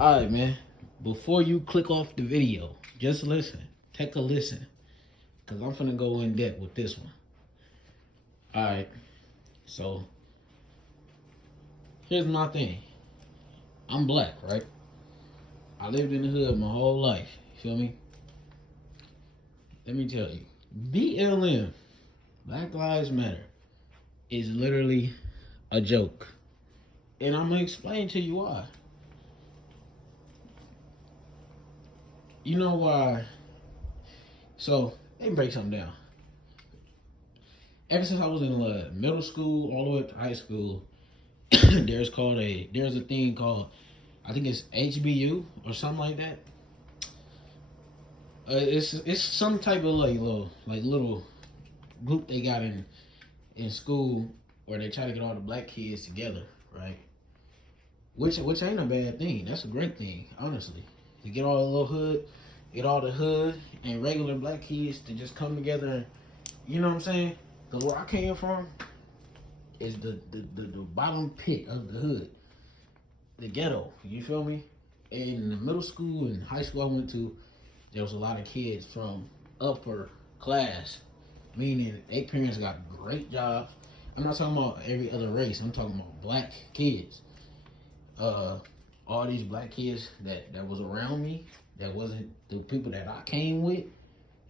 All right, man. Before you click off the video, just listen. Take a listen. Because I'm finna go in depth with this one. All right. So, here's my thing. I'm black, right? I lived in the hood my whole life. You feel me? Let me tell you. BLM, Black Lives Matter, is literally a joke. And I'm gonna explain to you why. You know why? So, let me break something down. Ever since I was in middle school all the way up to high school, there's a thing called, I think it's HBU or something like that. It's some type of little group they got in school where they try to get all the black kids together, right? Which ain't a bad thing. That's a great thing, honestly. To get all the little hood, get all the hood and regular black kids to just come together and, you know what I'm saying? Because where I came from is the bottom pit of the hood, the ghetto. You feel me? In the middle school and high school I went to, there was a lot of kids from upper class, meaning their parents got great jobs. I'm not talking about every other race. I'm talking about black kids. All these black kids that was around me, that wasn't the people that I came with.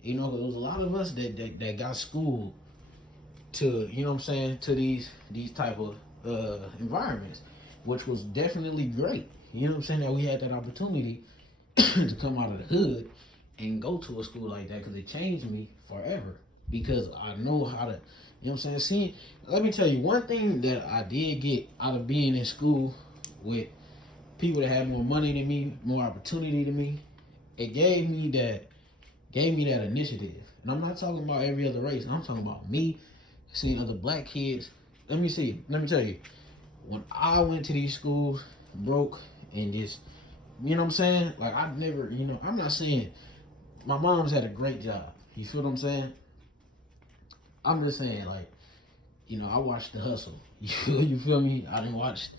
You know, there was a lot of us that got schooled to, you know what I'm saying, to these type of environments, which was definitely great. You know what I'm saying, that we had that opportunity to come out of the hood and go to a school like that, because it changed me forever, because I know how to, you know what I'm saying. See, let me tell you one thing that I did get out of being in school with people that had more money than me, more opportunity than me. It gave me that initiative. And I'm not talking about every other race. I'm talking about me seeing other black kids. Let me tell you, when I went to these schools broke and just, you know what I'm saying? Like, I've never, you know, I'm not saying my mom's had a great job. You feel what I'm saying? I'm just saying, like, you know, I watched The Hustle. You feel me? I didn't watch,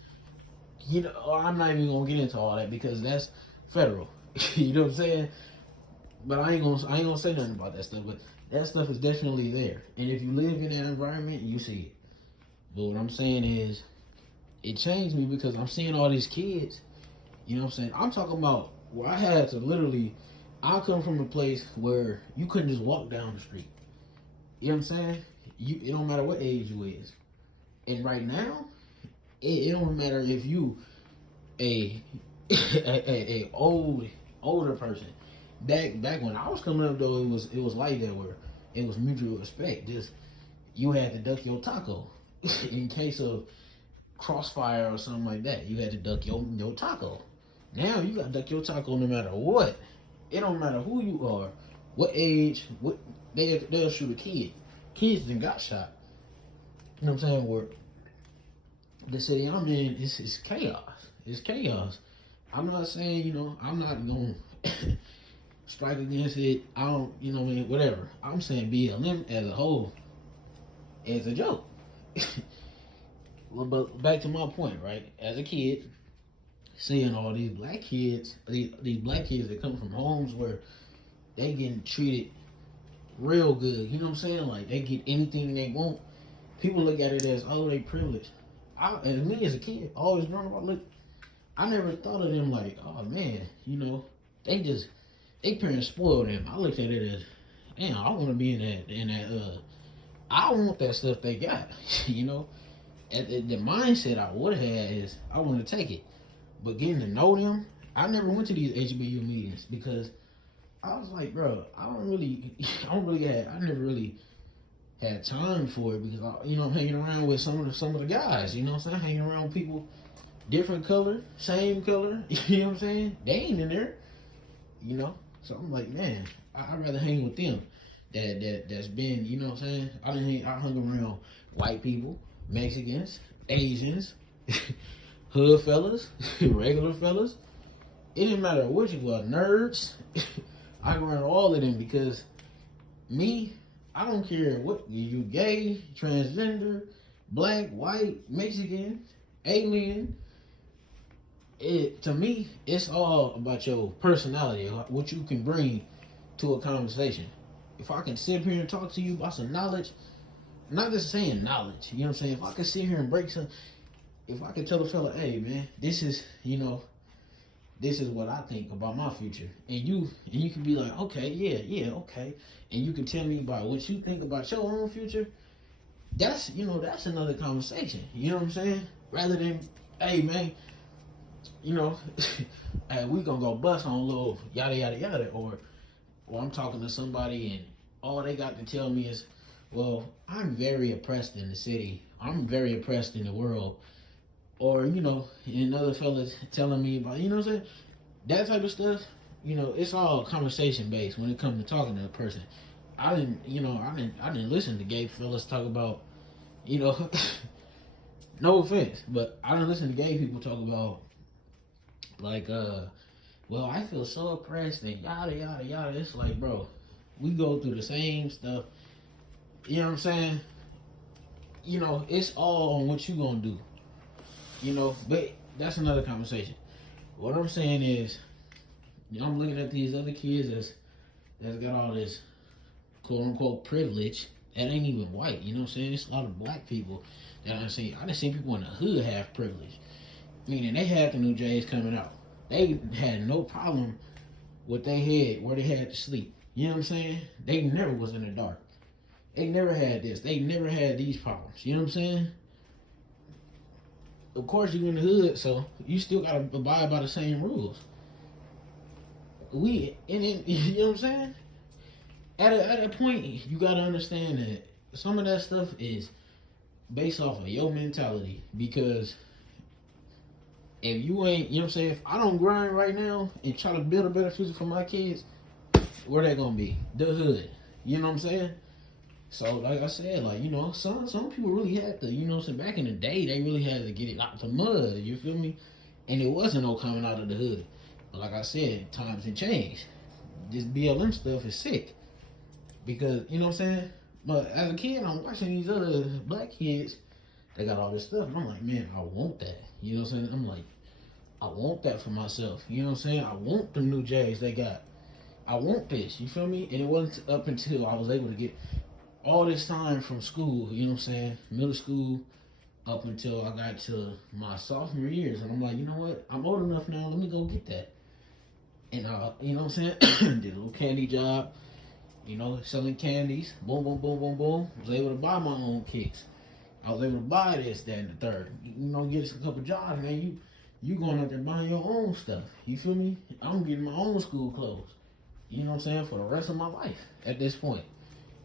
you know, I'm not even gonna get into all that because that's federal. You know what I'm saying? But I ain't gonna say nothing about that stuff. But that stuff is definitely there. And if you live in that environment, you see it. But what I'm saying is, it changed me because I'm seeing all these kids. You know what I'm saying? I'm talking about where I had to literally, I come from a place where you couldn't just walk down the street. You know what I'm saying? It don't matter what age you is. And right now, it don't matter if you a older person. Back when I was coming up though, it was like that, where it was mutual respect. Just, you had to duck your taco in case of crossfire or something like that. You had to duck your taco. Now you got to duck your taco no matter what. It don't matter who you are, what age, what they'll shoot a kid. Kids then got shot. You know what I'm saying? Where the city I'm in, it's chaos. It's chaos. I'm not saying, you know, I'm not gonna strike against it. I don't, you know what I mean, whatever. I'm saying BLM as a whole is a joke. Well, but back to my point, right? As a kid, seeing all these black kids, these black kids that come from homes where they getting treated real good. You know what I'm saying? Like, they get anything they want. People look at it as, oh, they privileged. And me as a kid, always growing up, I never thought of them like, oh man, you know, they parents spoiled them. I looked at it as, damn, I want to be in that, I want that stuff they got, you know. And the mindset I would have had is, I want to take it. But getting to know them, I never went to these HBU meetings because I was like, bro, I never really had time for it, because you know, I'm hanging around with some of the guys, you know what I'm saying? Hanging around with people different color, same color, you know what I'm saying? They ain't in there, you know. So I'm like, man, I'd rather hang with them that's been, you know what I'm saying? I hung around white people, Mexicans, Asians, hood fellas, regular fellas. It didn't matter what you were, nerds. I hung around all of them because me, I don't care what you gay, transgender, black, white, Mexican, alien, to me, it's all about your personality, what you can bring to a conversation. If I can sit here and talk to you about some knowledge, not just saying knowledge, you know what I'm saying? If I can sit here and break some, if I can tell a fella, hey man, this is, this is what I think about my future, and you can be like, okay, yeah, okay, and you can tell me about what you think about your own future. That's another conversation. You know what I'm saying? Rather than, hey man, hey, we gonna go bust on a little yada yada yada, or I'm talking to somebody and all they got to tell me is, well, I'm very oppressed in the city. I'm very oppressed in the world. Or, and another fella's telling me about, what I'm saying? That type of stuff, it's all conversation based when it comes to talking to a person. I didn't listen to gay fellas talk about, no offense, but I didn't listen to gay people talk about, like, well, I feel so oppressed and yada, yada, yada. It's like, bro, we go through the same stuff. You know what I'm saying? It's all on what you gonna do. But that's another conversation. What I'm saying is, I'm looking at these other kids that's got all this quote unquote privilege that ain't even white. You know what I'm saying? It's a lot of black people that I done seen people in the hood have privilege. Meaning they had the new J's coming out. They had no problem with their head where they had to sleep. You know what I'm saying? They never was in the dark. They never had this. They never had these problems. You know what I'm saying? Of course, you're in the hood, so you still gotta abide by the same rules. You know what I'm saying? At a point, you gotta understand that some of that stuff is based off of your mentality. Because if you ain't, you know what I'm saying? If I don't grind right now and try to build a better future for my kids, where they gonna be? The hood. You know what I'm saying? So, like I said, some people really had to, back in the day, they really had to get it out the mud, you feel me? And it wasn't no coming out of the hood. But like I said, times have changed. This BLM stuff is sick. Because, you know what I'm saying? But as a kid, I'm watching these other black kids, they got all this stuff, and I'm like, man, I want that. You know what I'm saying? I'm like, I want that for myself. You know what I'm saying? I want the new J's they got. I want this, you feel me? And it wasn't up until I was able to get all this time from school, you know what I'm saying, middle school, up until I got to my sophomore years. And I'm like, you know what? I'm old enough now. Let me go get that. And, you know what I'm saying? Did a little candy job, selling candies. Boom, boom, boom, boom, boom. Was able to buy my own kicks. I was able to buy this, that, and the third. Get us a couple jobs, man. You going out there buying your own stuff. You feel me? I'm getting my own school clothes. You know what I'm saying? For the rest of my life at this point.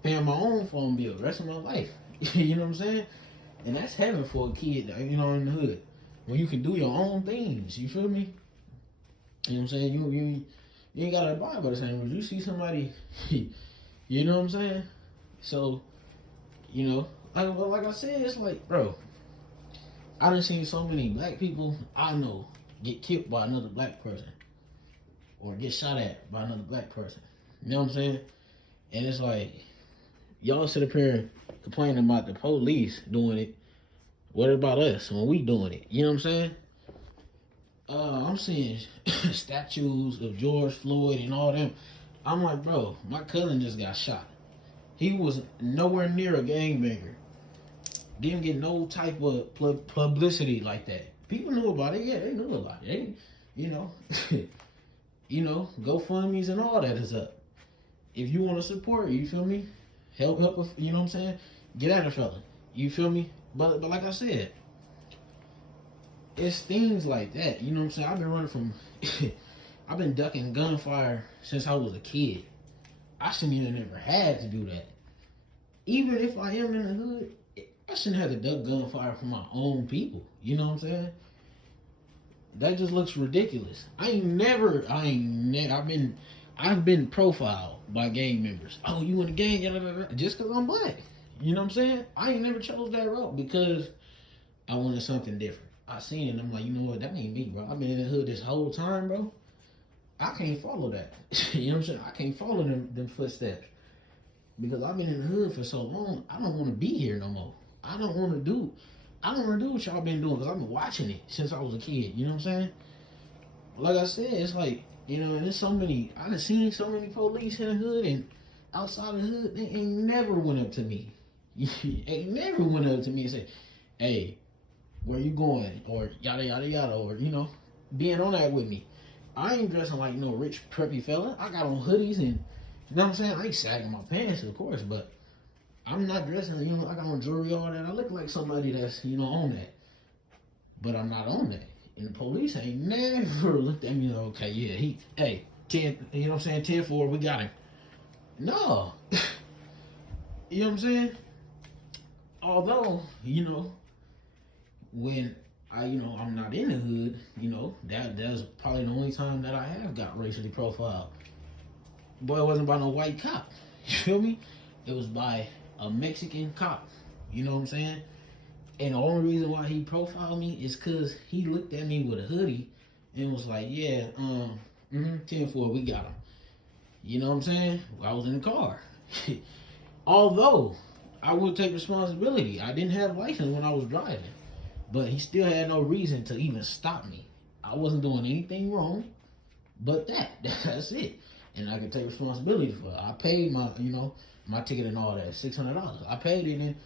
Paying my own phone bill the rest of my life. You know what I'm saying? And that's heaven for a kid, in the hood. When you can do your own things, you feel me? You know what I'm saying? You ain't gotta abide by the same rules. You see somebody, you know what I'm saying? So, like I said, it's like, bro, I done seen so many black people I know get killed by another black person. Or get shot at by another black person. You know what I'm saying? And it's like, y'all sit up here complaining about the police doing it. What about us when we doing it? You know what I'm saying? I'm seeing statues of George Floyd and all them. I'm like, bro, my cousin just got shot. He was nowhere near a gangbanger. Didn't get no type of publicity like that. People knew about it. Yeah, they knew about it. GoFundMe's and all that is up. If you want to support, you feel me? Help, you know what I'm saying? Get at a fella. You feel me? But like I said, it's things like that. You know what I'm saying? I've been running from, I've been ducking gunfire since I was a kid. I shouldn't even never had to do that. Even if I am in the hood, I shouldn't have to duck gunfire from my own people. You know what I'm saying? That just looks ridiculous. I've been profiled by gang members. Oh, you in the gang? Just because I'm black. You know what I'm saying? I ain't never chose that route because I wanted something different. I seen it and I'm like, you know what? That ain't me, bro. I've been in the hood this whole time, bro. I can't follow that. You know what I'm saying? I can't follow them footsteps. Because I've been in the hood for so long, I don't want to be here no more. I don't want to do what y'all been doing because I've been watching it since I was a kid. You know what I'm saying? like I said, it's like, you know, and there's so many. I done seen so many police in the hood and outside of the hood. They ain't never went up to me. Ain't never went up to me and said, "Hey, where you going?" or yada yada yada, or you know, being on that with me. I ain't dressing like no rich preppy fella. I got on hoodies and you know what I'm saying. I ain't sagging my pants, of course, but I'm not dressing. You know, I got on jewelry, all that. I look like somebody that's you know on that, but I'm not on that. And the police ain't never looked at me like, okay, yeah, hey, 10, you know what I'm saying, 10-4, we got him. No. You know what I'm saying? Although, you know, when I'm not in the hood, you know, that's probably the only time that I have got racially profiled. But it wasn't by no white cop. You feel me? It was by a Mexican cop. You know what I'm saying? And the only reason why he profiled me is because he looked at me with a hoodie and was like, yeah, 10-4, we got him. You know what I'm saying? I was in the car. Although, I would take responsibility. I didn't have a license when I was driving. But he still had no reason to even stop me. I wasn't doing anything wrong, but that's it. And I can take responsibility for it. I paid my ticket and all that, $600. I paid it and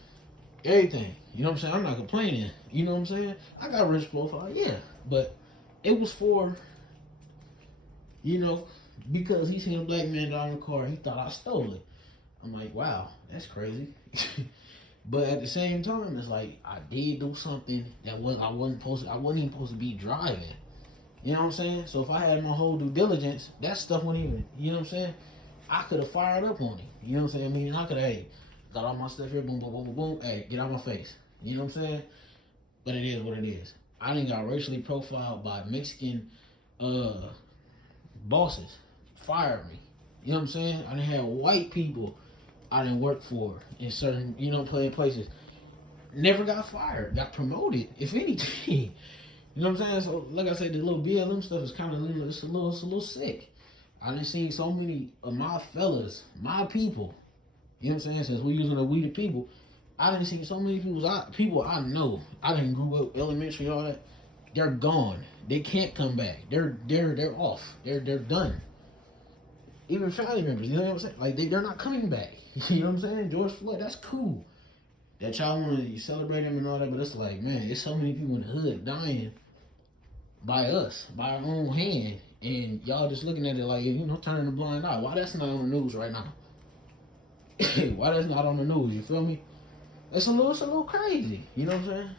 everything. You know what I'm saying? I'm not complaining. You know what I'm saying? I got rich profile, yeah. But it was for, you know, because he seen a black man down in the car, he thought I stole it. I'm like, wow, that's crazy. But at the same time, it's like I did do something that I wasn't even supposed to be driving. You know what I'm saying? So if I had my whole due diligence, that stuff wouldn't even, you know what I'm saying? I could have fired up on him. You know what I'm saying? I mean, I could have, hey, got all my stuff here, boom, boom, boom, boom, boom, hey, get out my face. You know what I'm saying? But it is what it is. I done got racially profiled by Mexican bosses. Fired me. You know what I'm saying? I done had white people I didn't work for in certain, you know, places. Never got fired, got promoted, if anything. You know what I'm saying? So, like I said, the little BLM stuff is kind of, it's a little sick. I done seen so many of my fellas, my people, you know what I'm saying? Since we're using the we the people, I done seen so many people I know. I done grew up elementary, all that. They're gone. They can't come back. They're off. They're done. Even family members, you know what I'm saying? Like they're not coming back. You know what I'm saying? George Floyd, that's cool. That y'all want to celebrate him and all that, but it's like, man, there's so many people in the hood dying by us, by our own hand, and y'all just looking at it like, you know, turning a blind eye. Why that's not on the news right now? Why that's not on the news? You feel me? It's a little crazy. You know what I'm saying?